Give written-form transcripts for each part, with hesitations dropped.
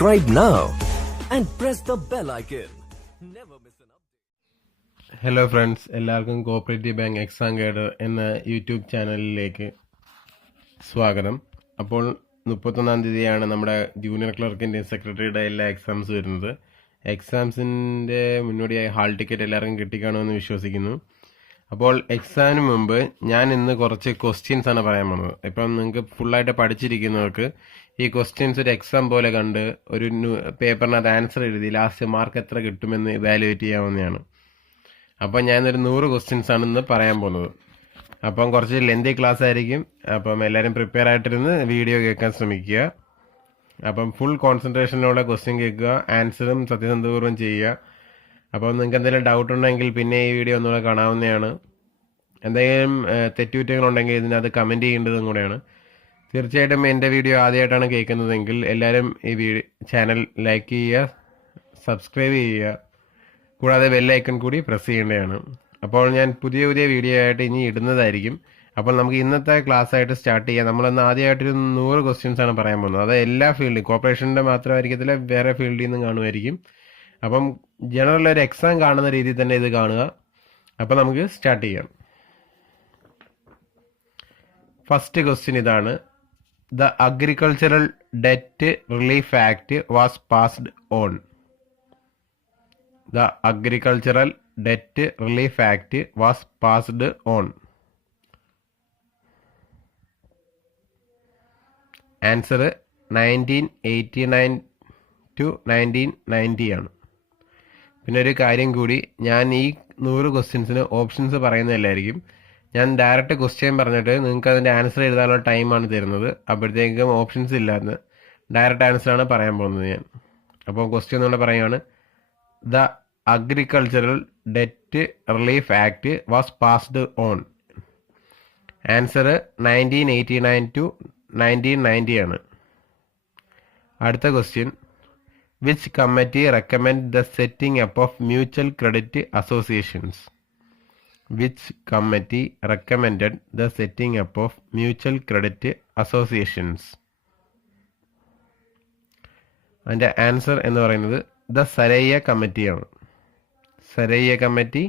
Subscribe now and press the bell icon. Never miss an update. Hello friends, എല്ലാവർക്കും cooperative bank exam guide എന്ന YouTube ചാനലിലേക്ക് സ്വാഗതം. അപ്പോൾ 31-ാം തീയതിയാണ് നമ്മുടെ ജൂനിയർ ക്ലർക്കിൻ്റെ സെക്രട്ടറിയുടെ എല്ലാ എക്സാംസ് വരുന്നത്. എക്സാംസിൻ്റെ മുന്നോടിയായി ഹാൾ ടിക്കറ്റ് എല്ലാവർക്കും കിട്ടിക്കാണുമെന്ന് വിശ്വസിക്കുന്നു. അപ്പോൾ എക്സാമിന് മുമ്പ് ഞാൻ ഇന്ന് കുറച്ച് ക്വസ്റ്റ്യൻസ് ആണ് പറയാൻ പോകുന്നത്. ഇപ്പം നിങ്ങൾക്ക് ഫുള്ളായിട്ട് പഠിച്ചിരിക്കുന്നവർക്ക് ഈ ക്വസ്റ്റ്യൻസ് ഒരു എക്സാം പോലെ കണ്ട് ഒരു പേപ്പറിനകത്ത് ആൻസർ എഴുതി ലാസ്റ്റ് മാർക്ക് എത്ര കിട്ടുമെന്ന് ഇവാലുവേറ്റ് ചെയ്യാവുന്നതാണ്. അപ്പം ഞാനൊരു 100 ക്വസ്റ്റ്യൻസ് ആണ് ഇന്ന് പറയാൻ പോകുന്നത്. അപ്പം കുറച്ച് ലെന്തി ക്ലാസ് ആയിരിക്കും. അപ്പം എല്ലാവരും പ്രിപ്പയർ ആയിട്ടിരുന്ന് വീഡിയോ കേൾക്കാൻ ശ്രമിക്കുക. അപ്പം ഫുൾ കോൺസെൻട്രേഷനോടെ ക്വസ്റ്റ്യൻ കേൾക്കുക, ആൻസറും സത്യസന്ധപൂർവ്വം ചെയ്യുക. അപ്പം നിങ്ങൾക്ക് എന്തെങ്കിലും ഡൗട്ട് ഉണ്ടെങ്കിൽ പിന്നെ ഈ വീഡിയോ ഒന്നുകൂടെ കാണാവുന്നതാണ്. എന്തെങ്കിലും തെറ്റുകുറ്റങ്ങളുണ്ടെങ്കിൽ ഇതിനകത്ത് കമൻറ്റ് ചെയ്യേണ്ടതും കൂടെയാണ്. തീർച്ചയായിട്ടും എൻ്റെ വീഡിയോ ആദ്യമായിട്ടാണ് കേൾക്കുന്നതെങ്കിൽ എല്ലാവരും ഈ ചാനൽ ലൈക്ക് ചെയ്യുക, സബ്സ്ക്രൈബ് ചെയ്യുക, കൂടാതെ ബെല്ലൈക്കൺ കൂടി പ്രസ് ചെയ്യേണ്ടതാണ്. അപ്പോൾ ഞാൻ പുതിയ വീഡിയോ ആയിട്ട് ഇനി ഇടുന്നതായിരിക്കും. അപ്പോൾ നമുക്ക് ഇന്നത്തെ ക്ലാസ് ആയിട്ട് സ്റ്റാർട്ട് ചെയ്യാം. നമ്മളിന്ന് ആദ്യമായിട്ടൊരു 100 ക്വസ്റ്റ്യൻസ് ആണ് പറയാൻ പോകുന്നത്. അത് എല്ലാ ഫീൽഡിലും, കോർപ്പറേഷൻ്റെ മാത്രമായിരിക്കത്തില്ല, വേറെ ഫീൽഡിൽ നിന്നും കാണുമായിരിക്കും. അപ്പം ജനറൽ ഒരു എക്സാം കാണുന്ന രീതിയിൽ തന്നെ ഇത് കാണുക. അപ്പം നമുക്ക് സ്റ്റാർട്ട് ചെയ്യാം. ഫസ്റ്റ് ക്വസ്റ്റ്യൻ ഇതാണ്: the agricultural debt relief act was passed on. The Agricultural Debt Relief Act was passed on. Answer 1989 to 1990 ആണ്. പിന്നെ ഒരു കാര്യം കൂടി, ഞാൻ ഈ 100 ക്വസ്റ്റ്യൻസിന് ഓപ്ഷൻസ് പറയുന്നതല്ലായിരിക്കും. ഞാൻ ഡയറക്റ്റ് ക്വസ്റ്റ്യൻ പറഞ്ഞിട്ട് നിങ്ങൾക്ക് അതിൻ്റെ ആൻസർ എഴുതാനുള്ള ടൈമാണ് തരുന്നത്. അപ്പോഴത്തേക്കും ഓപ്ഷൻസ് ഇല്ലാതെ ഡയറക്റ്റ് ആൻസറാണ് പറയാൻ പോകുന്നത് ഞാൻ. അപ്പോൾ ക്വസ്റ്റ്യൻ ഒന്നുകൂടെ പറയുകയാണ്: The Agricultural Debt Relief Act was passed on. Answer 1989 to 1990 ആണ്. അടുത്ത question: Which committee recommended the setting up of mutual credit associations? Which committee recommended the setting up of mutual credit associations? അതിൻ്റെ answer എന്ന് പറയുന്നത് the Saraiya കമ്മിറ്റിയാണ്. Saraiya committee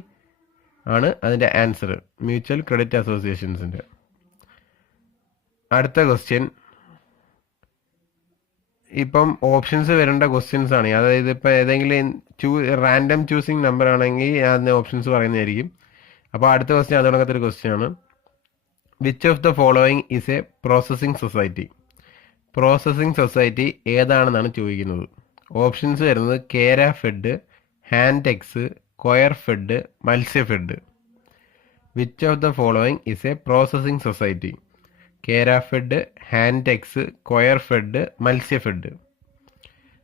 ആണ് അതിൻ്റെ answer, mutual credit അസോസിയേഷൻസിൻ്റെ. അടുത്ത question, ഇപ്പം ഓപ്ഷൻസ് വരേണ്ട ക്വസ്റ്റ്യൻസ് ആണ്. അതായത് ഇപ്പം ഏതെങ്കിലും റാൻഡം ചൂസിങ് നമ്പർ ആണെങ്കിൽ അതിന് ഓപ്ഷൻസ് പറയുന്നതായിരിക്കും. അപ്പോൾ അടുത്ത ക്വസ്റ്റ്യൻ അത് കണക്കത്തൊരു ക്വസ്റ്റ്യൻ ആണ്: which of the following is a processing society? Processing society ഏതാണെന്നാണ് ചോദിക്കുന്നത്. ഓപ്ഷൻസ് വരുന്നത് Kerafed, Hantex, Coirfed, Matsyafed. Which of the following is a processing society? Kerafed, Hantex, Coirfed, Matsyafed.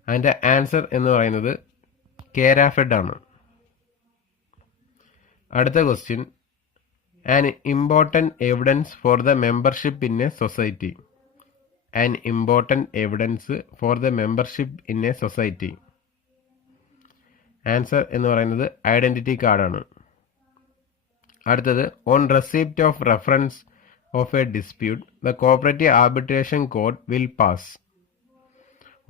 അതിൻ്റെ ആൻസർ എന്ന് പറയുന്നത് കേര ഫെഡ് ആണ്. അടുത്ത question: an important evidence for the membership in a society. An important evidence for the membership in a society. Answer എന്ന് പറയുന്നത് identity കാർഡാണ്. അടുത്തത്: on receipt of reference of A dispute the cooperative arbitration code will pass.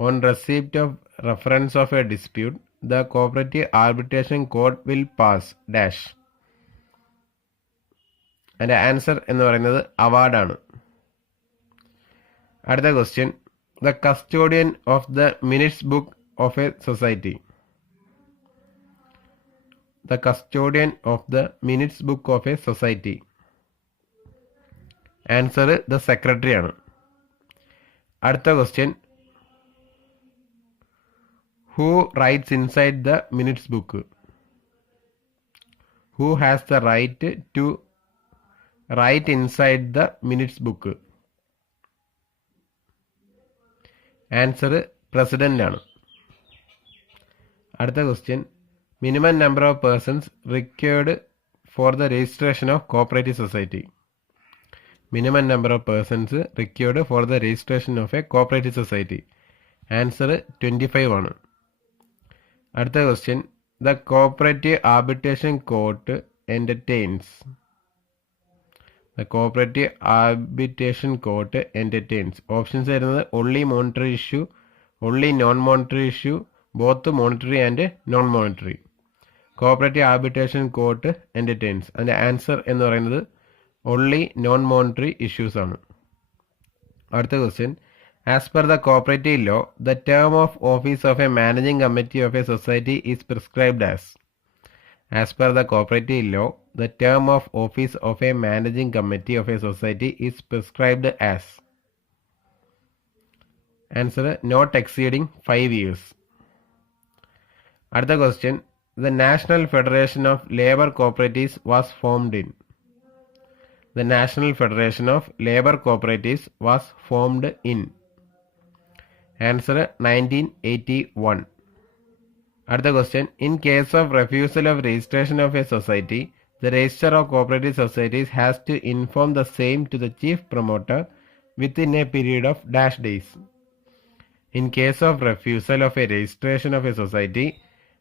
On receipt of reference of A dispute the cooperative arbitration code will pass dash. അതിൻ്റെ answer എന്ന് പറയുന്നത് അവാർഡാണ്. അടുത്ത question: the custodian of the minutes book of a society. The custodian of the minutes book of a society. Answer the secretary ആണ്. അടുത്ത question: who rights inside the minutes book? Who has the right to write inside the minutes book? Answer president ആണ്. അടുത്ത question: minimum number of persons required for the registration of cooperative society. Minimum number of persons required for the registration of a cooperative society. Answer 25 ആണ്. അടുത്ത question: the cooperative arbitration court entertains. The Cooperative Arbitration Court entertains. Options വരുന്നത് only monetary issue, only non-monetary issue, both monetary and non-monetary. Cooperative arbitration court entertains. അതിൻ്റെ answer എന്ന് പറയുന്നത് only non-monetary issues ആണ്. അടുത്ത question, as per the cooperative law the term of office of a managing committee of a society is prescribed as. As per the cooperative law the term of office of a managing committee of a society is prescribed as. Answer not exceeding 5 years. അടുത്ത question, the National Federation of Labour Cooperatives was formed in. The National Federation of Labour Cooperatives was formed in. Answer 1981. അടുത്ത question, in case of refusal of registration of a society, the registrar of cooperative societies has to inform the same to the chief promoter within a period of dash days. In case of refusal of a registration of a society,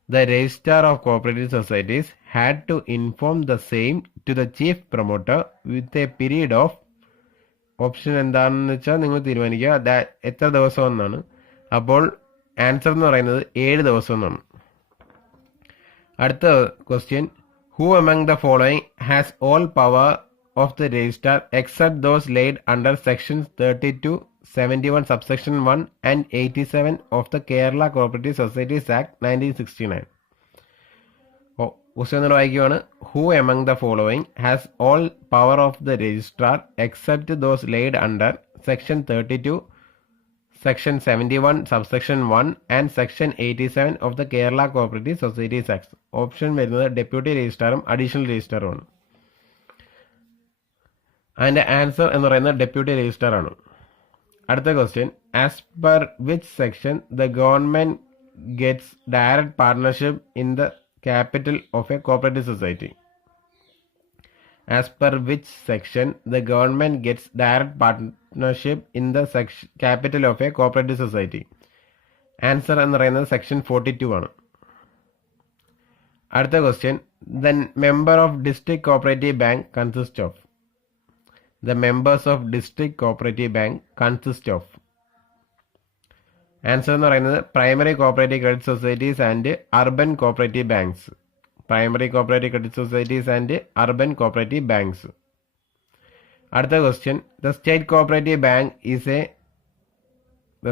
the registrar of cooperative societies had to inform the same to the chief promoter with a period of, option എന്താണെന്ന് വെച്ചാൽ നിങ്ങൾ തീരുമാനിക്കുക, എത്ര ദിവസം എന്നാണ്. അപ്പോൾ answer എന്ന് പറയുന്നത് 7 ദിവസം എന്നാണ്. അടുത്ത question, who among the following has all power of the registrar except those laid under section 3271 subsection 1 and 87 of the Kerala Cooperative Societies Act 1969. Question വായിക്കുകയാണ്, who among the following has all power of the registrar except those laid under section 32 section 71 subsection 1 and section 87 of the Kerala cooperative societies act. Option വരുന്നത് deputy രജിസ്ട്രാറും additional രജിസ്ട്രാറുമാണ്. അതിൻ്റെ answer എന്ന് പറയുന്നത് deputy registrar ആണ്. അടുത്ത question, as per which section the government gets direct partnership in the capital of a cooperative society. As per which section the government gets direct partnership in the capital of a cooperative society. Answer എന്ന് പറയുന്നത് section 42 ആണ്. അടുത്ത question, the member of district cooperative bank consist of. The members of district cooperative bank consist of. Answer എന്ന് പറയുന്നത് primary cooperative credit societies and urban cooperative banks. Primary cooperative credit societies and urban cooperative banks. അടുത്ത question, the state cooperative bank is a.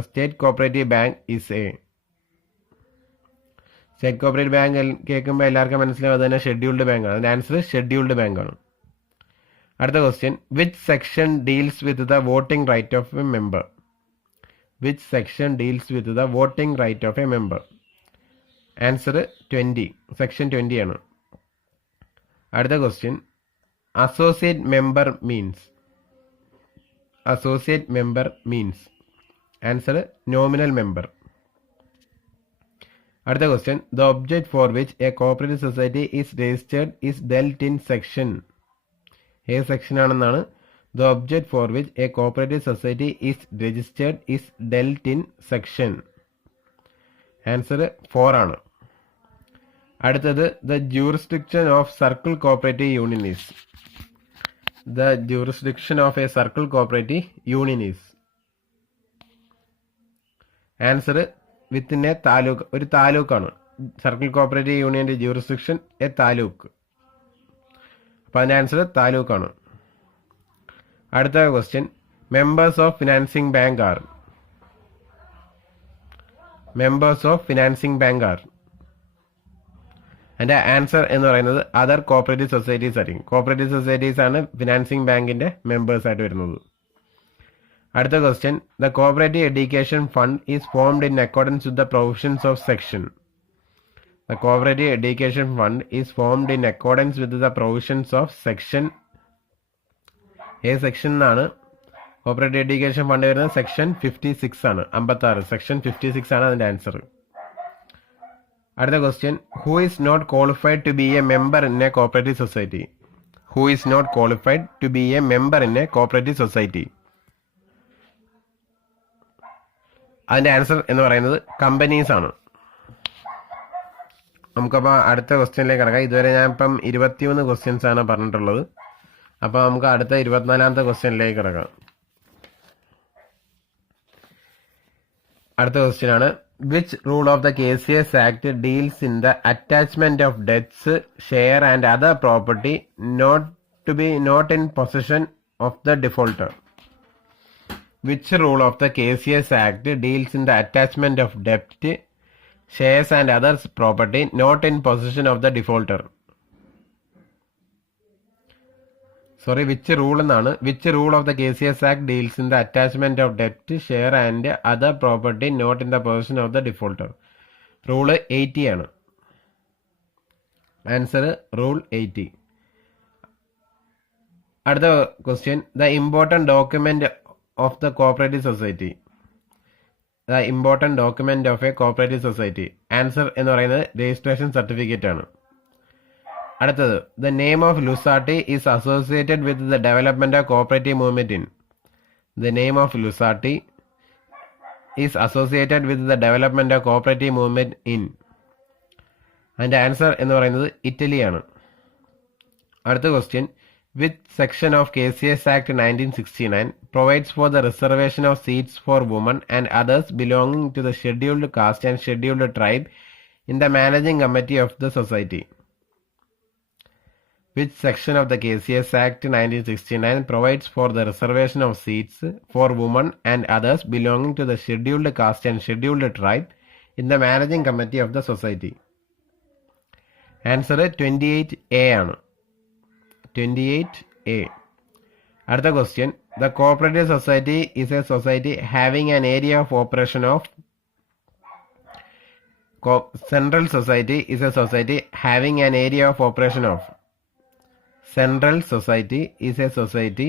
State cooperative bank bank കേൾക്കുമ്പോൾ എല്ലാവർക്കും മനസ്സിലാവും അത് തന്നെ scheduled bank ആണ്. അതിൻ്റെ ആൻസർ ഷെഡ്യൂൾഡ് ബാങ്ക് ആണ്. അടുത്ത question, which section deals with the voting right of a member. Which section deals with the voting right of a member. Answer 20, section 20 ആണ്. അടുത്ത question, associate member means. Associate member means. Answer nominal member. അടുത്ത question, the object for which a cooperative society is registered is dealt in section. ഏത് section ആണെന്നാണ്. The object for which a cooperative society is registered is dealt in section. Answer 4 ആണ്. അടുത്തത്, the jurisdiction of circle cooperative union is. The jurisdiction of a circle cooperative union is. Answer within a taluk. ഒരു താലൂക്കാണ് circle cooperative യൂണിയന്റെ jurisdiction, a taluk. അപ്പോൾ അതിൻ്റെ answer താലൂക്കാണ്. അടുത്ത question, members of financing bank are. Members of financing bank are. അതിൻ്റെ answer എന്ന് പറയുന്നത് അതർ കോപ്പറേറ്റീവ് സൊസൈറ്റീസ് ആയിരിക്കും. കോപ്പറേറ്റീവ് സൊസൈറ്റീസ് ആണ് ഫിനാൻസിംഗ് ബാങ്കിന്റെ മെമ്പേഴ്സ് ആയിട്ട് വരുന്നത്. അടുത്ത question, the cooperative education fund is formed in accordance with the provisions of section. The Cooperative Education Fund is formed in accordance with the provisions of section. ഏത് സെക്ഷനിലാണ് cooperative education fund വരുന്നത്? Section 56 ആണ്. 56 section 56 ആണ് അതിൻ്റെ answer. അടുത്ത question, who is not qualified to be a member in a cooperative society. Who is not qualified to be a member in a cooperative society. അതിൻ്റെ answer എന്ന് പറയുന്നത് companies ആണ്. നമുക്കപ്പോൾ അടുത്ത ക്വസ്റ്റ്യനിലേക്ക് കിടക്കാം. ഇതുവരെ ഞാൻ ഇപ്പം 21 ക്വസ്റ്റ്യൻസ് ആണ് പറഞ്ഞിട്ടുള്ളത്. അപ്പോൾ നമുക്ക് അടുത്ത 24ാമത്തെ ക്വസ്റ്റ്യനിലേക്ക് കിടക്കാം. അടുത്ത ക്വസ്റ്റ്യൻ ആണ്, which rule of the KCS act deals in the attachment of debts, share and other property not in possession of the defaulter? Which rule of the KCS act deals in the attachment of ഡെപ്റ്റ്, shares and other property not in possession of the defaulter? Which rule എന്നാണ്. Which rule of the KCS act deals in the attachment of ഡെപ്റ്റ്, share and other property not in the position of the defaulter? Rule 80 ആണ്. Answer rule 80. അടുത്ത question, the important document of the cooperative society. The important document of a cooperative society. Answer എന്ന് പറയുന്നത് registration certificate ആണ്. അടുത്തത്, the name of Luzzatti is associated with the development of cooperative movement in. The name of Luzzatti is associated with the development of cooperative movement in. അതിന്റെ answer എന്ന് പറയുന്നത് ഇറ്റലിയാണ്. അടുത്ത question, which section of KCS act 1969 provides for the reservation of seats for women and others belonging to the scheduled caste and scheduled tribe in the managing committee of the society? Which section of the KCS Act 1969 provides for the reservation of seats for women and others belonging to the scheduled caste and scheduled tribe in the managing committee of the society? Answer 28A ആണ്. 28A. അടുത്ത question, the cooperative society is a society having an area of operation of. Central society is a society having an area of operation of. Central society is a society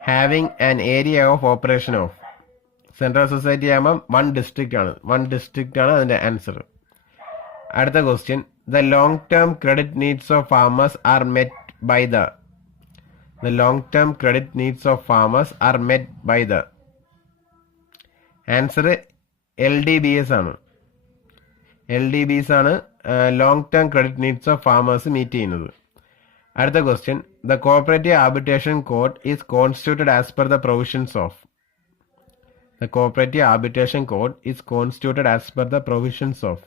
having an area of operation of. Central society ആകുമ്പം one district ആണ് അതിന്റെ answer. അടുത്ത question, the long term credit needs of farmers are met by the. Long term credit needs of farmers are met by the. Answer LDBS ആണ്. LDBs ആണ് long term credit needs of farmers meet ചെയ്യുന്നത്. അടുത്ത question, the cooperative arbitration code is constituted as per the provisions of. The cooperative arbitration code is constituted as per the provisions of.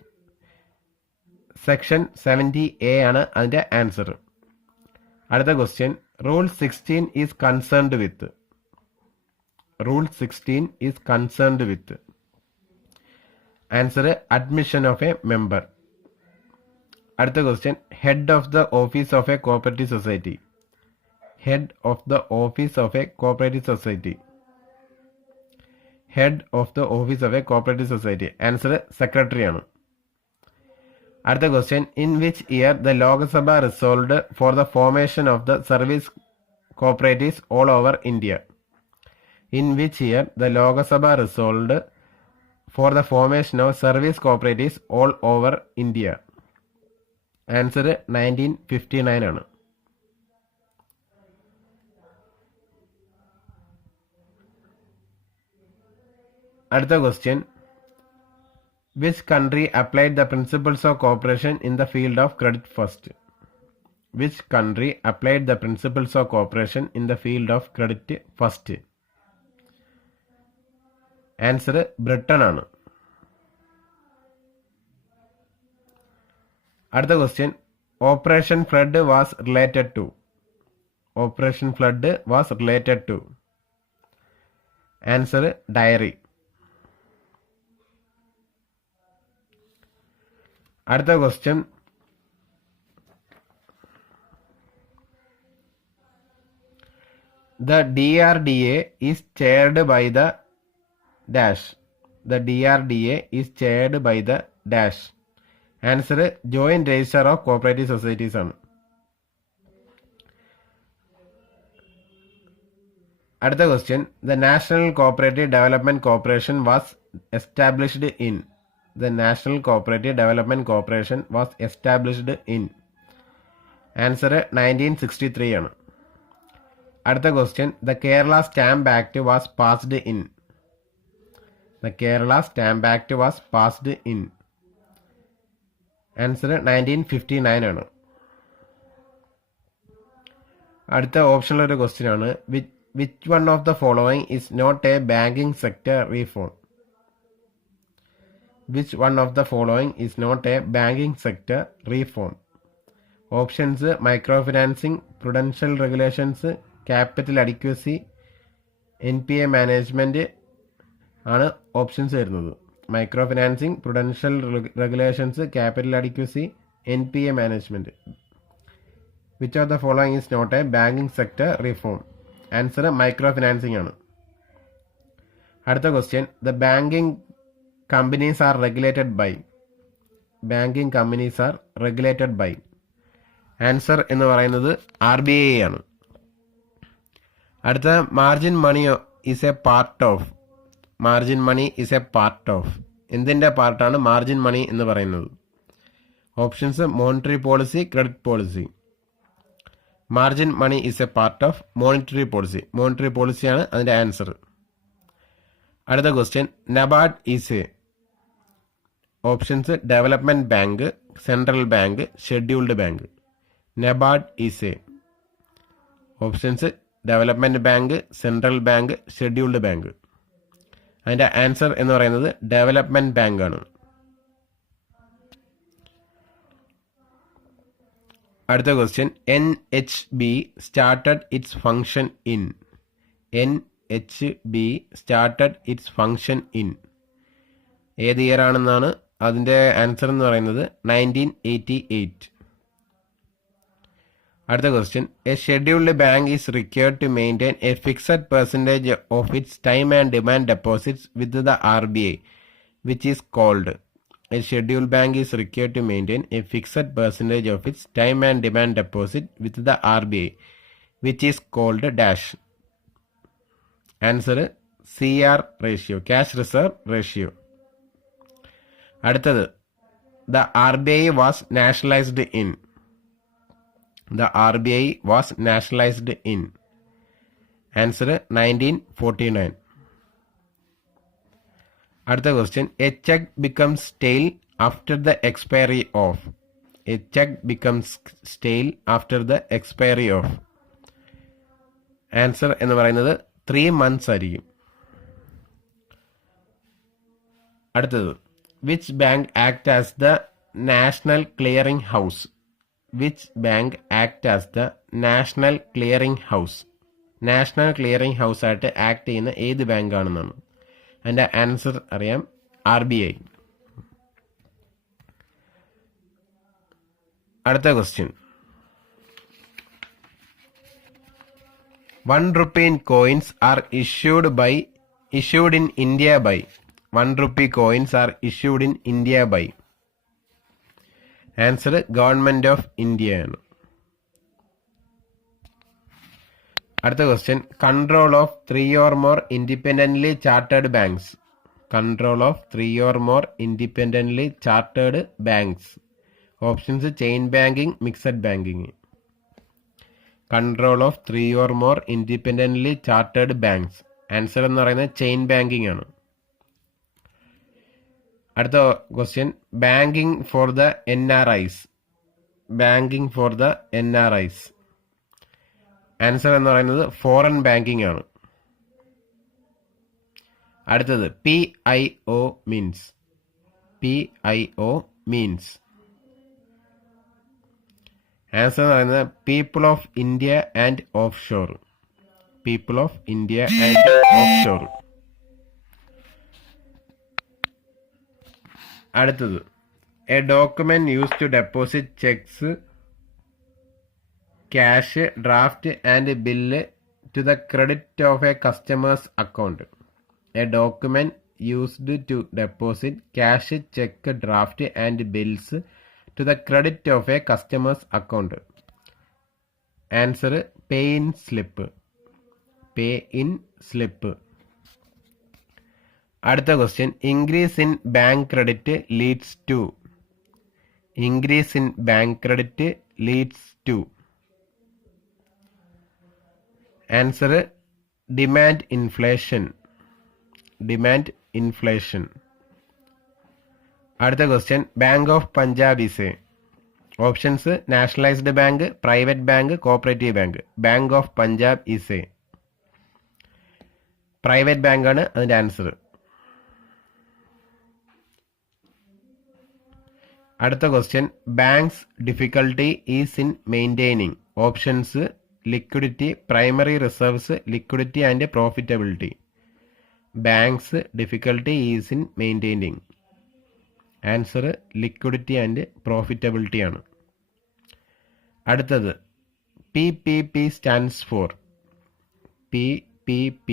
Section 70A ആണ് അതിന്റെ answer. അടുത്ത question, rule 16 is concerned with. Rule 16 is concerned with. Answer admission of a member. അടുത്ത question, head of the office of a cooperative society. Head of the office of a cooperative society. Head of the office of a cooperative society. Answer secretary ആണ്. അടുത്ത question, in which year the Lok Sabha resolved for the formation of the service cooperatives all over India. In which year the Lok Sabha resolved for the formation of service cooperatives all over India. Answer 1959 ആണ്. അടുത്ത question, which country applied the principles of cooperation in the field of credit first? Which country applied the principles of cooperation in the field of credit first? Answer Britain ആണ്. അടുത്ത question, operation flood was related to. Operation flood was related to. Answer dairy. അടുത്ത question, the DRDA is chaired by the dash. The DRDA is chaired by the dash. Answer joint registrar of cooperative societies ആണ്. അടുത്ത question, the national cooperative development corporation was established in. The national cooperative development corporation was established in. Answer 1963 ആണ്. അടുത്ത question, the Kerala stamp act was passed in. The Kerala stamp act was passed in. Answer 1959 ആണ്. അടുത്ത ഓപ്ഷനിലൊരു question ആണ്, which one of the following is not a banking sector reform? Which one of the following is not a banking sector reform? Options micro financing, prudential regulations, capital adequacy, NPA management ആണ് options വരുന്നത്. Micro financing, prudential regulations, capital adequacy, NPA management. Which of the following is not a banking sector reform? Answer micro financing ആണ്. അടുത്ത question, the banking companies are regulated by. Banking companies are regulated by. Answer എന്ന് പറയുന്നത് RBI ആണ്. അടുത്ത, margin money is a part of. Margin money is a part of. എന്തിൻ്റെ പാർട്ടാണ് margin money എന്ന് പറയുന്നത്? Options monetary policy, credit policy. Margin money is a part of monetary policy. Monetary പോളിസിയാണ് അതിൻ്റെ ആൻസർ. അടുത്ത question, NABARD is a. Options development bank, central bank, scheduled bank. NABARD is a. Options development bank, central bank, scheduled bank. അതിൻ്റെ answer എന്ന് പറയുന്നത് development bank ആണ്. അടുത്ത question, NHB started its function in. NHB started its function in. ഏത് year ആണെന്നാണ് അതിൻ്റെ answer എന്ന് പറയുന്നത് 1988. അടുത്ത question, a scheduled bank is required to maintain a fixed percentage of its time and demand deposits with the RBI, which is called. A scheduled bank is required to maintain a fixed percentage of its time and demand deposit with the RBI, which is called dash. Answer CR ratio, cash reserve ratio. അടുത്തത്, the RBI was nationalized in. The RBI was nationalized in. Answer 1949. അടുത്ത question, a cheque becomes stale after the expiry of. A check becomes stale after the expiry of. Answer എന്ന് പറയുന്നത് 3 months ആയിരിക്കും. അടുത്തത്, which bank act as the national clearing house. Which bank act as the national clearing house. National clearing house ആയിട്ട് act ചെയ്യുന്ന ഏത് bank ആണെന്നാണ്. അതിൻ്റെ answer അറിയാം, RBI. അടുത്ത question, 1 rupee coins are issued in India by. 1 rupee coins are issued in India by. Answer government of India ആണ്. അടുത്ത question, control of 3 or more independently chartered banks. Control of 3 or more independently chartered banks. Options chain banking, mixed banking. Control of 3 or more independently chartered banks. Answer എന്ന് പറയുന്നത് chain banking ആണ്. അടുത്ത question, banking for the NRIs. Banking for the NRIs. Answer എന്ന് പറയുന്നത് foreign banking ആണ്. അടുത്തത്, PIO means. PIO means. Answer എന്ന് പറയുന്നത് people of India and offshore. People of India and offshore. അടുത്തത്, a document use to deposit cheques, cash, draft and bill to the credit of a customer's account. A document used to deposit cash, cheque, draft and bills to the credit of a customer's account. Answer pay in slip. Pay in slip. അടുത്ത question, increase in bank credit leads to. Increase in bank credit leads to. Answer demand inflation. Demand inflation. അടുത്ത question, bank of Punjab is a. Options nationalised bank, private bank, cooperative bank. Bank of Punjab is a private ബാങ്കാണ് അതിൻ്റെ answer. അടുത്ത question, banks difficulty is in maintaining. Options liquidity, primary reserves, liquidity and profitability. Banks difficulty is in maintaining. Answer liquidity and profitability ആണ്. അടുത്തത്, PPP stands for. PPP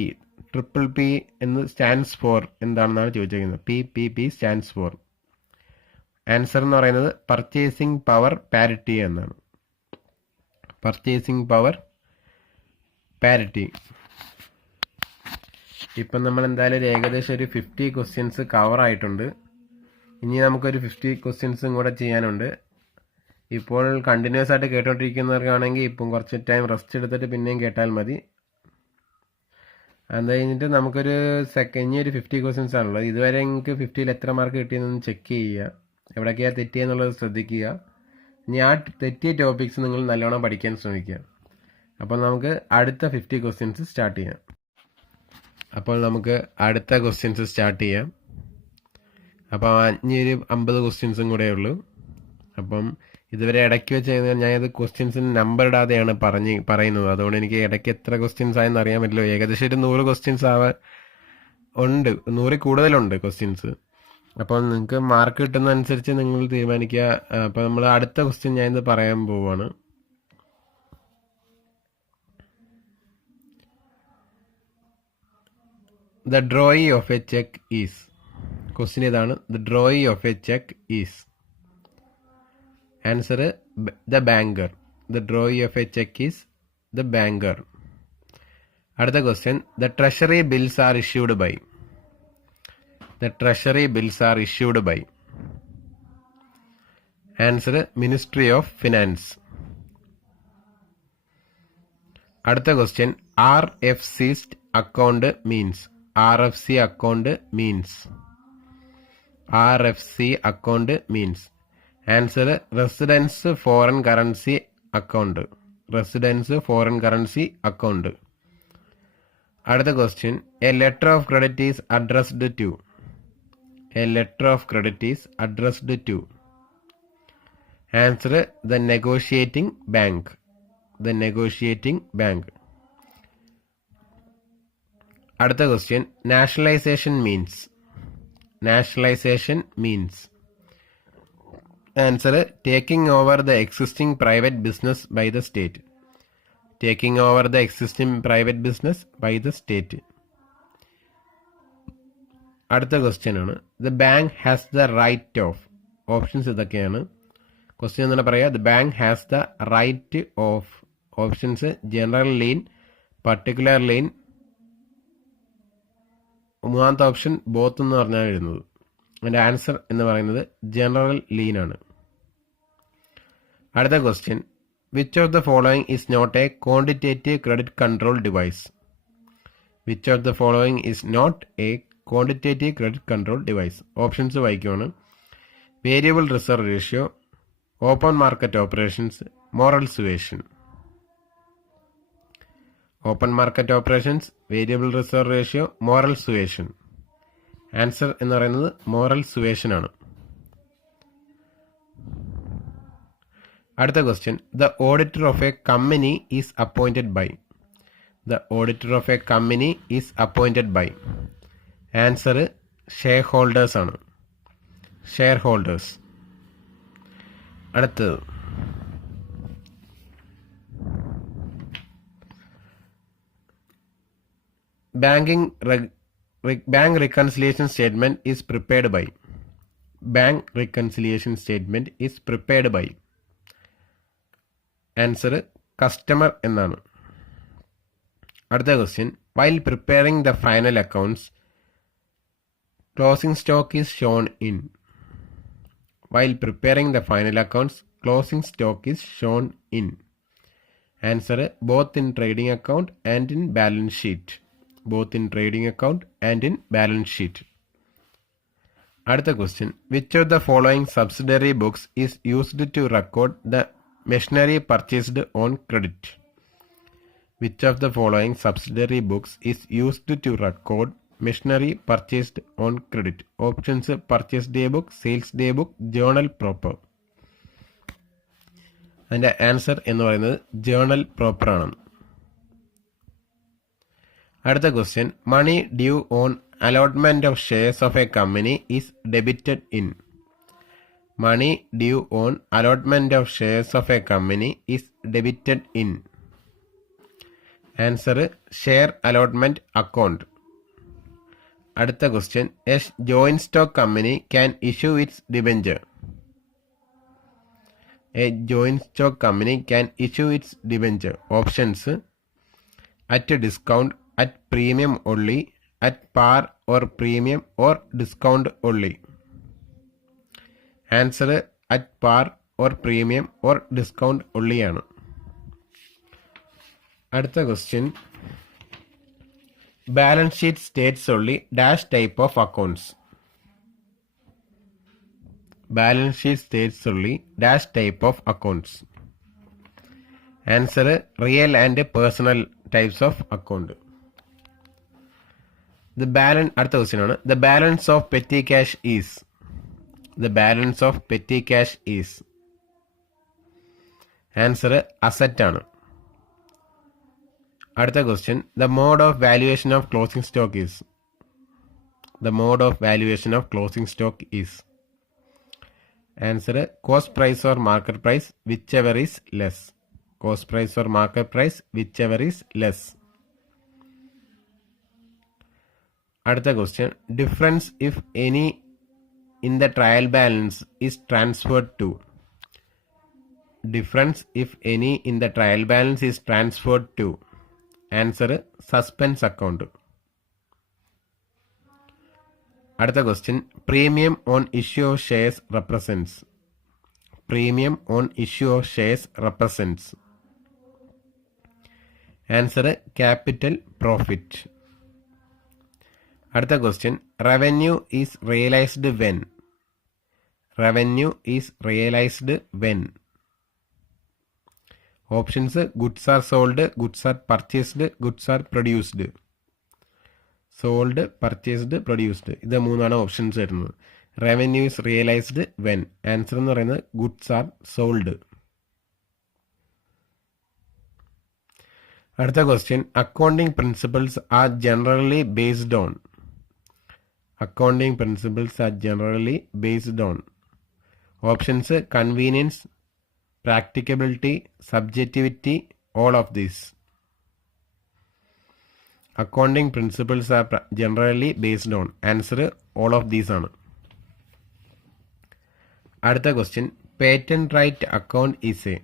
triple P എന്ന് stands for എന്താണെന്നാണ് ചോദിച്ചിരിക്കുന്നത്. PPP stands for. Answer എന്ന് പറയുന്നത് purchasing power parity എന്നാണ്. Purchasing power parity. ഇപ്പം നമ്മൾ എന്തായാലും ഏകദേശം ഒരു 50 ക്വസ്റ്റ്യൻസ് കവർ ആയിട്ടുണ്ട്. ഇനി നമുക്കൊരു 50 ക്വസ്റ്റ്യൻസും കൂടെ ചെയ്യാനുണ്ട്. ഇപ്പോൾ കണ്ടിന്യൂസ് ആയിട്ട് കേട്ടോണ്ടിരിക്കുന്നവർക്കാണെങ്കിൽ ഇപ്പം കുറച്ച് ടൈം റെസ്റ്റ് എടുത്തിട്ട് പിന്നെയും കേട്ടാൽ മതി. അത് കഴിഞ്ഞിട്ട് നമുക്കൊരു ഇനി ഒരു 50 ക്വസ്റ്റ്യൻസ് ആണുള്ളത്. ഇതുവരെ നിങ്ങൾക്ക് 50ൽ എത്ര മാർക്ക് കിട്ടിയെന്നൊന്ന് ചെക്ക് ചെയ്യുക, എവിടെയൊക്കെയാണ് തെറ്റിയെന്നുള്ളത് ശ്രദ്ധിക്കുക. ഇനി ആ തെറ്റിയ ടോപ്പിക്സ് നിങ്ങൾ നല്ലോണം പഠിക്കാൻ ശ്രമിക്കുക. അപ്പോൾ നമുക്ക് അടുത്ത 50 ക്വസ്റ്റ്യൻസ് സ്റ്റാർട്ട് ചെയ്യാം. അപ്പോൾ നമുക്ക് അടുത്ത ക്വസ്റ്റ്യൻസ് സ്റ്റാർട്ട് ചെയ്യാം. അപ്പോൾ ഇനി ഒരു 50 ക്വസ്റ്റ്യൻസും കൂടെ ഉള്ളൂ. അപ്പം ഇതുവരെ ഇടയ്ക്ക് വെച്ച് ഞാനത് ക്വസ്റ്റ്യൻസിന് നമ്പർ ഇടാതെയാണ് പറയുന്നത്. അതുകൊണ്ട് എനിക്ക് ഇടയ്ക്ക് എത്ര ക്വസ്റ്റ്യൻസ് ആയെന്ന് അറിയാൻ പറ്റില്ല. ഏകദേശം ഒരു 100 ക്വസ്റ്റ്യൻസ് ഉണ്ട്, 100 കൂടുതലുണ്ട് ക്വസ്റ്റ്യൻസ്. അപ്പോൾ നിങ്ങൾക്ക് മാർക്ക് കിട്ടുന്നതനുസരിച്ച് നിങ്ങൾ തീരുമാനിക്കുക. അപ്പോൾ നമ്മൾ അടുത്ത ക്വസ്റ്റ്യൻ ഞാനിത് പറയാൻ പോവുകയാണ്. The drawee of a cheque is. Question ഇതാണ്, the drawee of a cheque is. Answer the banker. The drawee of a cheque is the banker. അടുത്ത question, the treasury bills are issued by. The treasury bills are issued by. Answer ministry of finance. അടുത്ത question, RFC account means. RFC account means. RFC account means. Answer residence foreign currency account. Residence foreign currency account. അടുത്ത question, A letter of credit is addressed to. A letter of credit is addressed to. Answer the negotiating bank. The negotiating bank. അടുത്ത question, nationalisation means. Nationalisation means. Answer taking over the existing private business by the state. Taking over the existing private business by the state. അടുത്ത question ആണ്, the bank has the right of. Options ഇതൊക്കെയാണ്. Question എന്താണ് പറയുക, the bank has the right of. Options general lien, particular lean, മൂന്നാമത്തെ option both എന്ന് പറഞ്ഞാണ് എഴുതുന്നത്. അതിൻ്റെ ആൻസർ എന്ന് പറയുന്നത് ജനറൽ ലീൻ ആണ്. അടുത്ത question, which of the following is not a quantitative credit control device. Which of the following is not a quantitative credit control device. Options വായിക്കുവാണ്. Variable reserve ratio, open market operations, moral suasion. Open market operations, variable reserve ratio, moral suasion. Answer എന്ന് പറയുന്നത് moral suasion ആണ്. അടുത്ത question, the auditor of a company is appointed by. The auditor of a company is appointed by. Answer share holders ആണ്. Share holders. അടുത്തത്, bank reconciliation statement is prepared by. Bank reconciliation statement is prepared by. Answer customer എന്നാണ്. അടുത്ത question, while preparing the final accounts, closing stock is shown in. While preparing the final accounts, closing stock is shown in. Answer both in trading account and in balance sheet. Both in trading account and in balance sheet. അടുത്ത question, which of the following subsidiary books is used to record the machinery purchased on credit? Which of the following subsidiary books is used to record machinery purchased on credit. Options purchase day book, sales day book, journal proper. അതിൻ്റെ answer എന്ന് പറയുന്നത് journal proper ആണ്. അടുത്ത question, money due on allotment of shares of a company is debited in. Money due on allotment of shares of a company is debited in. Answer share allotment account. അടുത്ത question, a joint stock company can issue its debenture. A joint stock company can issue its debenture. Options at a discount, at premium only, at par or premium or discount only. Answer at par or premium or discount only ആണ്. അടുത്ത question, balance sheet States only dash type of accounts. Balance sheet states only dash type of accounts. Answer real and personal types of account. The balance, അടുത്ത question ആണ്, the balance of petty cash is. The balance of petty cash is. Answer asset ആണ്. അടുത്ത question, the mode of valuation of closing stock is. The mode of valuation of closing stock is. Answer cost price or market price, whichever is less. Cost price or market price, whichever is less. അടുത്ത question, difference if any in the trial balance is transferred to. Difference if any in the trial balance is transferred to. Answer suspense account. അടുത്ത question, premium on issue of shares represents. Premium on issue of shares represents. Answer capital profit. അടുത്ത question, revenue is realised when. Revenue is realised when. Options goods are sold, goods are purchased, goods are produced. Sold, purchased, produced, ഇത് മൂന്നാണ് options വരുന്നത്. Revenue is realised when. Answer എന്ന് പറയുന്നത് goods are sold. അടുത്ത question, accounting principles are generally based on. Accounting principles are generally based on. Options convenience, practicability, subjectivity, all of these. Accounting principles are generally based on. Answer all of these ആണ്. അടുത്ത question, patent right account is a.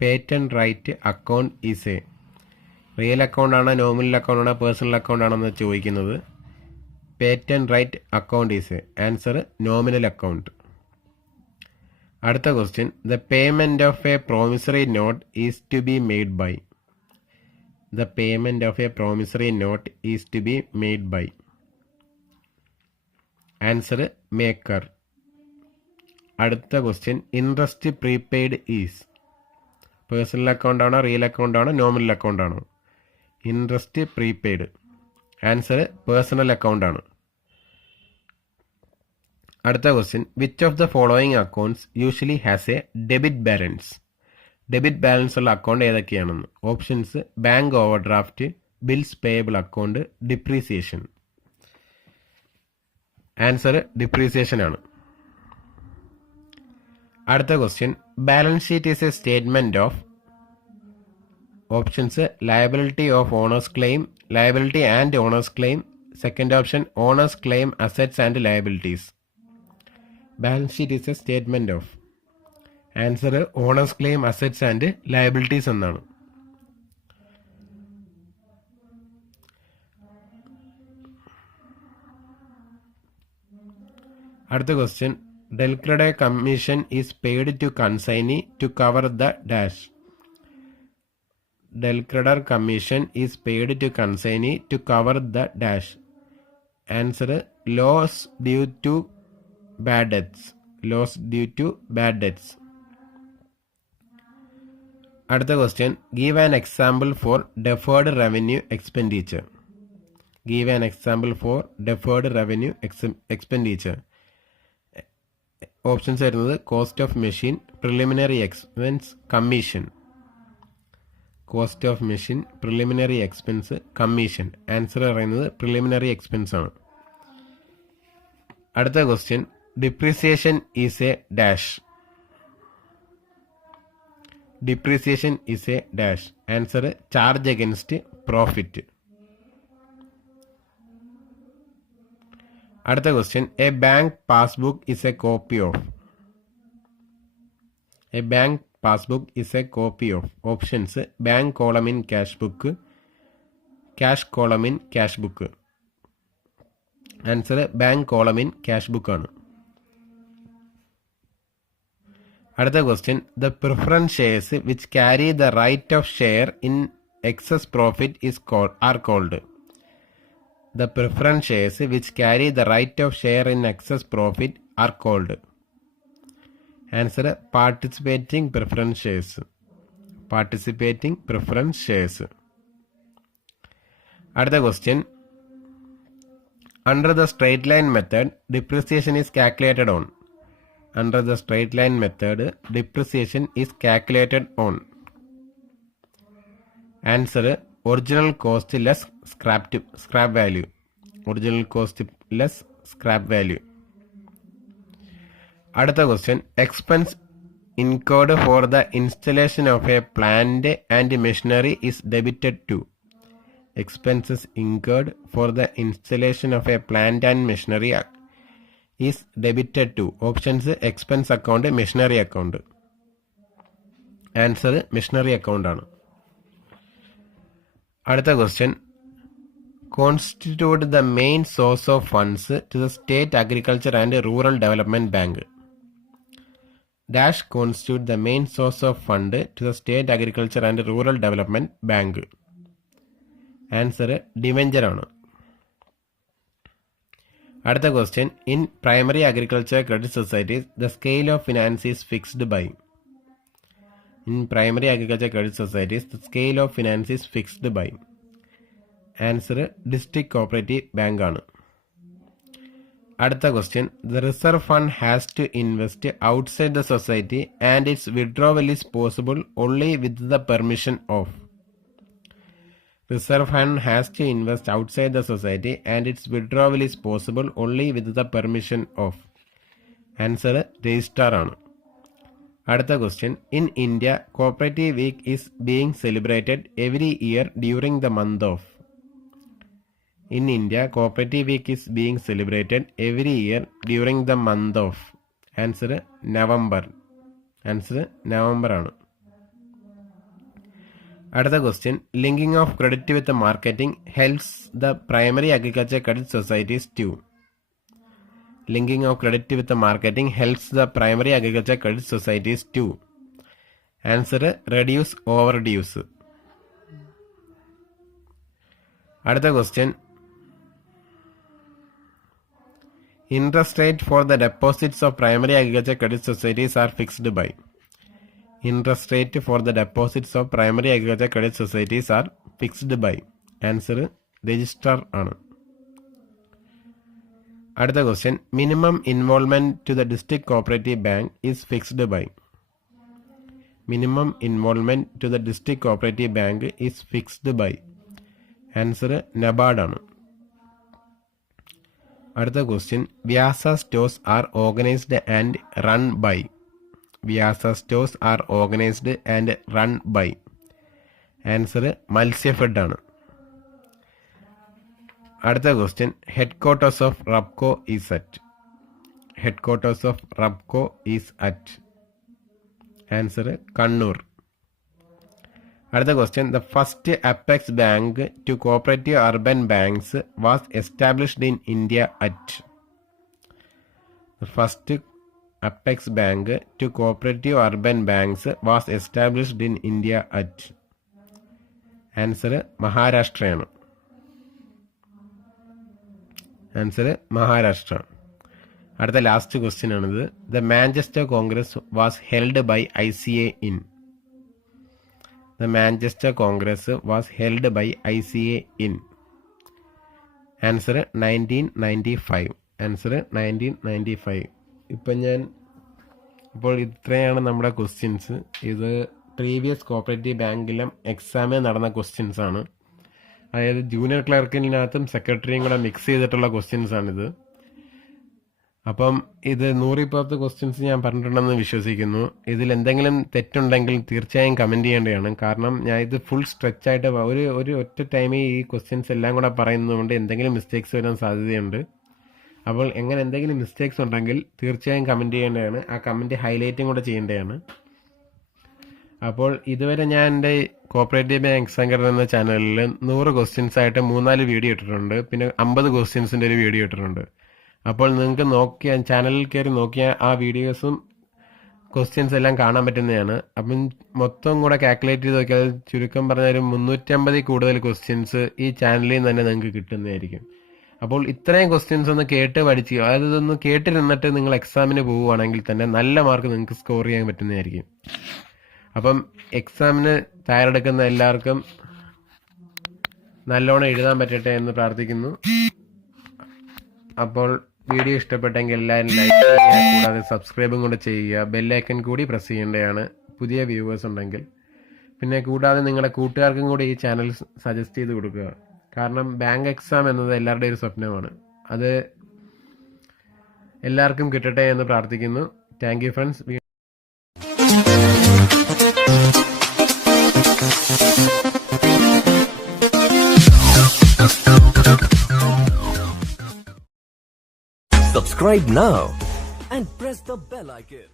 Patent right account is a real account ആണോ, nominal account ആണോ, personal account ആണോ എന്ന് ചോദിക്കുന്നത്. Patent right account is a. Answer nominal account. അടുത്ത question, the payment of a promissory note is to be made by. The payment of a promissory note is to be made by. Answer maker. അടുത്ത question, interest prepaid is. Personal account ആണോ, real account ആണോ, nominal account ആണോ? Interest prepaid. Answer personal account ആണ്. അടുത്ത question, which of the following accounts usually has a debit balance. Debit balance ഉള്ള account ഏതൊക്കെയാണെന്ന്. Options bank overdraft, bills payable account, depreciation. Answer depreciation ആണ്. അടുത്ത question, balance sheet is a statement of. Options liability of owners claim, liability and owners claim. Second option owners claim, assets and liabilities. Balance sheet is a statement of. Answer owners claim, assets and liabilities എന്നാണ്. അടുത്ത question, del credere commission is paid to consignee to cover the dash. Del credere commission is paid to consignee to cover the dash. Answer loss due to bad debts. Loss due to bad debts. അടുത്ത question, give an example for deferred revenue expenditure. Give an example for deferred revenue expenditure. Options വരുന്നത് cost of machine, preliminary expense, commission. Cost of machine, preliminary expense, commission. Answer പറയുന്നത് preliminary expense ആണ്. അടുത്ത question, depreciation is a dash. Depreciation is a dash. Answer charge against profit. അടുത്ത question, a bank passbook is a copy of. A bank passbook is a copy of. Options bank column in cash book, cash column in cash book. Answer bank column in cash book ആണ്. അടുത്ത question, the preference shares which carry the right of share in excess profit are called. The preference shares which carry the right of share in excess profit are called. Answer participating preference shares. Participating preference shares. Another question. Under the straight line method, depreciation is calculated on. Under the straight line method, depreciation is calculated on. Answer original cost less scrap value. Original cost less scrap value. അടുത്ത question, expense incurred for the installation of a plant and machinery is debited to. Expenses incurred for the installation of a plant and machinery is debited to. Options expense account, machinery account. Answer machinery account ആണ്. അടുത്ത question, constitute the main source of funds to the state agriculture and rural development bank. Dash constitute the main source of fund to the state agriculture and rural development bank. Answer debenture ആണ്. അടുത്ത question, in primary agriculture credit societies the scale of finance is fixed by. In primary agriculture credit societies, the scale of finance is fixed by. Answer district cooperative bank ആണ്. അടുത്ത question, the reserve fund has to invest outside the society and its withdrawal is possible only with the permission of. Reserve fund has to invest outside the society and its withdrawal is possible only with the permission of. Answer registrar ആണ്. അടുത്ത question, in India cooperative week is being celebrated every year during the month of. In India cooperative week is being celebrated every year during the month of. Answer November. Answer November ആണ്. അടുത്ത question, linking of credit with marketing helps the primary agriculture credit societies to. Linking of credit with the marketing helps the primary agriculture credit societies to. Answer reduce overdues. അടുത്ത question, interest rate for the deposits of primary agriculture credit societies are fixed by. Interest rate for the deposits of primary agriculture credit societies are fixed by. Answer registrar ആണ്. അടുത്ത question, minimum involvement to the district cooperative bank is fixed by. Minimum involvement to the district cooperative bank is fixed by. Answer NABARD ആണ്. അടുത്ത question, Vyasa stores are organised and run by. Vyasa stores are organised and run by. Answer Matsyafed ആണ്. അടുത്ത question, headquarters of Rubco is at. Headquarters of Rubco is at. Answer Kannur. അടുത്ത question, the first apex bank to cooperative urban banks was established in India at. The first apex bank to cooperative urban banks was established in India at. Answer മഹാരാഷ്ട്രയാണ്. Answer Maharashtra. അടുത്ത last question ആണിത്. The Manchester Congress was held by ICA in. The Manchester Congress was held by ICA in. Answer 1995. Answer 1995. അപ്പോൾ ഇത്രയാണ് നമ്മുടെ questions. ഇത് previous cooperative ബാങ്കിലും എക്സാമിൽ നടന്ന questions ആണ്. അതായത് ജൂനിയർ ക്ലർക്കിനകത്തും സെക്രട്ടറിയും കൂടെ മിക്സ് ചെയ്തിട്ടുള്ള ക്വസ്റ്റ്യൻസ് ആണിത്. അപ്പം ഇത് 100% ക്വസ്റ്റ്യൻസ് ഞാൻ പറഞ്ഞിട്ടുണ്ടെന്ന് വിശ്വസിക്കുന്നു. ഇതിൽ എന്തെങ്കിലും തെറ്റുണ്ടെങ്കിൽ തീർച്ചയായും കമൻറ്റ് ചെയ്യേണ്ടതാണ്. കാരണം ഞാൻ ഇത് ഫുൾ സ്ട്രെച്ചായിട്ട് ഒരു ഒറ്റ ടൈമിൽ ഈ ക്വസ്റ്റ്യൻസ് എല്ലാം കൂടെ പറയുന്നതുകൊണ്ട് എന്തെങ്കിലും മിസ്റ്റേക്സ് വരാൻ സാധ്യതയുണ്ട്. അപ്പോൾ എന്തെങ്കിലും മിസ്റ്റേക്സ് ഉണ്ടെങ്കിൽ തീർച്ചയായും കമൻറ്റ് ചെയ്യേണ്ടതാണ്. ആ കമൻറ്റ് ഹൈലൈറ്റും കൂടെ ചെയ്യേണ്ടതാണ്. അപ്പോൾ ഇതുവരെ ഞാൻ എൻ്റെ കോപ്പറേറ്റീവ് ബാങ്ക് എക്സാം എന്ന ചാനലിൽ 100 ക്വസ്റ്റ്യൻസ് ആയിട്ട് 3-4 വീഡിയോ ഇട്ടിട്ടുണ്ട്. പിന്നെ 50 ക്വസ്റ്റ്യൻസിൻ്റെ ഒരു വീഡിയോ ഇട്ടിട്ടുണ്ട്. അപ്പോൾ നിങ്ങൾക്ക് ചാനലിൽ കയറി നോക്കിയാൽ ആ വീഡിയോസും ക്വസ്റ്റ്യൻസ് എല്ലാം കാണാൻ പറ്റുന്നതാണ്. അപ്പം മൊത്തം കൂടെ കാൽക്കുലേറ്റ് ചെയ്ത് നോക്കിയാൽ ചുരുക്കം പറഞ്ഞാൽ ഒരു 350 കൂടുതൽ ക്വസ്റ്റ്യൻസ് ഈ ചാനലിൽ നിന്ന് തന്നെ നിങ്ങൾക്ക് കിട്ടുന്നതായിരിക്കും. അപ്പോൾ ഇത്രയും ക്വസ്റ്റ്യൻസ് ഒന്ന് കേട്ട് പഠിച്ച്, അതായത് ഇതൊന്ന് കേട്ടിരുന്നിട്ട് നിങ്ങൾ എക്സാമിന് പോവുകയാണെങ്കിൽ തന്നെ നല്ല മാർക്ക് നിങ്ങൾക്ക് സ്കോർ ചെയ്യാൻ പറ്റുന്നതായിരിക്കും. അപ്പം എക്സാമിന് തയ്യാറെടുക്കുന്ന എല്ലാവർക്കും നല്ലോണം എഴുതാൻ പറ്റട്ടെ എന്ന് പ്രാർത്ഥിക്കുന്നു. അപ്പോൾ വീഡിയോ ഇഷ്ടപ്പെട്ടെങ്കിൽ എല്ലാവരും ലൈക്ക് ചെയ്യുക, കൂടാതെ സബ്സ്ക്രൈബും കൂടെ ചെയ്യുക. ബെല്ലൈക്കൺ കൂടി പ്രസ് ചെയ്യേണ്ടതാണ് പുതിയ വ്യൂവേഴ്സ് ഉണ്ടെങ്കിൽ. പിന്നെ കൂടാതെ നിങ്ങളുടെ കൂട്ടുകാർക്കും കൂടി ഈ ചാനൽ സജസ്റ്റ് ചെയ്ത് കൊടുക്കുക. കാരണം ബാങ്ക് എക്സാം എന്നത് എല്ലാവരുടെയും ഒരു സ്വപ്നമാണ്. അത് എല്ലാവർക്കും കിട്ടട്ടെ എന്ന് പ്രാർത്ഥിക്കുന്നു. Thank you friends. Subscribe now and press the bell icon.